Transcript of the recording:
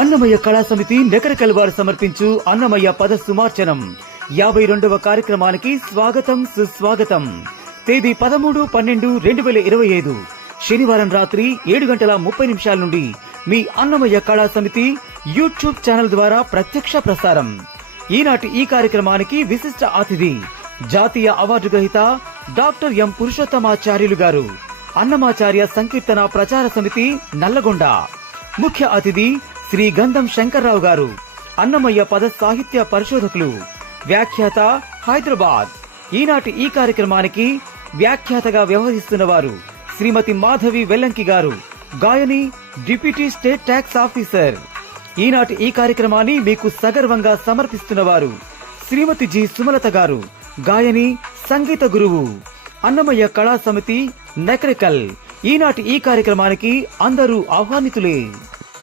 అన్నమయ్య కళా సమితి నెకరకల్ వారు సమర్పించు అన్నమయ్య పద సుమార్చనం 52వ కార్యక్రమానికి స్వాగతం సుస్వాగతం. తేదీ 13/12/2025 శనివారం రాత్రి 7:30 నుండి మీ అన్నమయ్య కళా సమితి యూట్యూబ్ ఛానల్ ద్వారా ప్రత్యక్ష ప్రసారం. ఈనాటి ఈ కార్యక్రమానికి విశిష్ట అతిథి జాతీయ అవార్డు గ్రహీత డాక్టర్ ఎం పురుషోత్తమాచార్యులు గారు, అన్నమాచార్య సంకీర్తన ప్రచార సమితి నల్లగొండ. ముఖ్య అతిథి శ్రీ గంధం శంకర్రావు గారు, అన్నమయ్య పద సాహిత్య పరిశోధకులు, వ్యాఖ్యాత, హైదరాబాద్. ఈనాటి ఈ కార్యక్రమానికి వ్యాఖ్యాతగా వ్యవహరిస్తున్న వారు శ్రీమతి మాధవి వెల్లంకి గారు, గాయని, డిప్యూటీ స్టేట్ ట్యాక్స్ ఆఫీసర్. ఈనాటి ఈ కార్యక్రమాన్ని మీకు సగర్వంగా సమర్పిస్తున్న వారు శ్రీమతి జి సుమలత గారు, గాయని, సంగీత గురువు, అన్నమయ్య కళా సమితి నెకరికల్. ఈనాటి ఈ కార్యక్రమానికి అందరూ ఆహ్వానితులే.